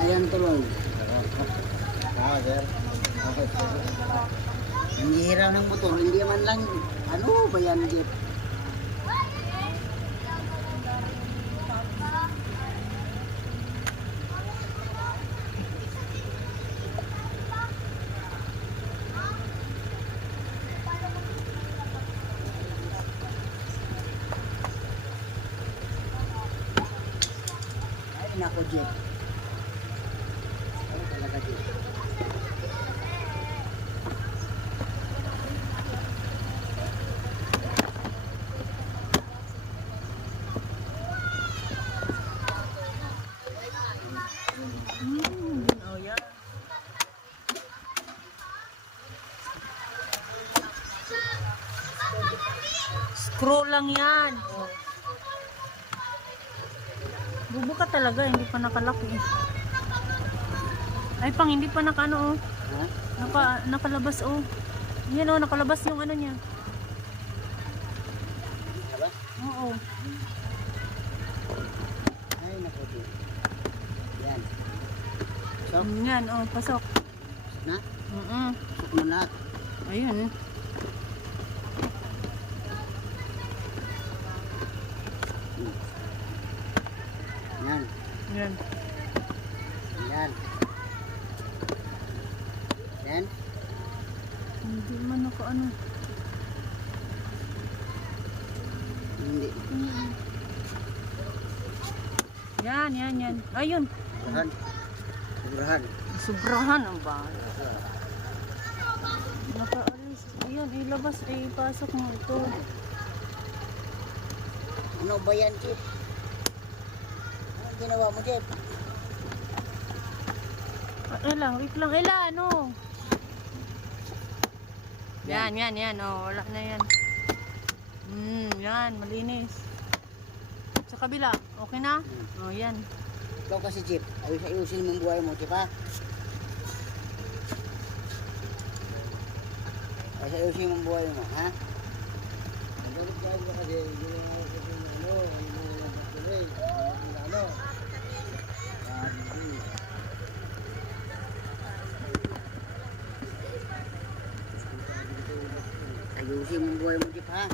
Ayan tuloy. Sir. Okay, sir. Hindi hiraw ng motor, hindi man lang, ano ba yan, Jeep? Ay, nako, Jeep. Ay, talaga, Jeep. Oh, yan. Screw lang yan. Oh. Bubo ka talaga, hindi pa nakalaki. Ay, pang hindi pa nakano, oh. Ha? Nakalabas, oh. Yan, oh, nakalabas yung ano niya. Diba? Oo. Ay, nako, Jeep. Yan. So, Yan, oh, pasok. na? Mm-mm. Pasok na lahat. Ayun. Yan. Yan. Yan. Yan. Hindi man ako ano. Hindi. Yan. Ayun. Sobrahan. Sobrahan. Sobrahan ang bahay. Nakaalis. Ayun, ilabas, ipasok mo ito. Ano ba yan, Jeep? Ano ginawa mo, Jeep? Wait lang, ano? Yan, oh, wala na yan. Yan, malinis. Sa kabila, okay na? Oh, yan. Ikaw kasi, Jeep. Ayusin mo ang buhay mo, Jeep, ha? Ayusin mo ang buhay mo, ha? Ayusin mo ang buhay mo, Jeep, ha?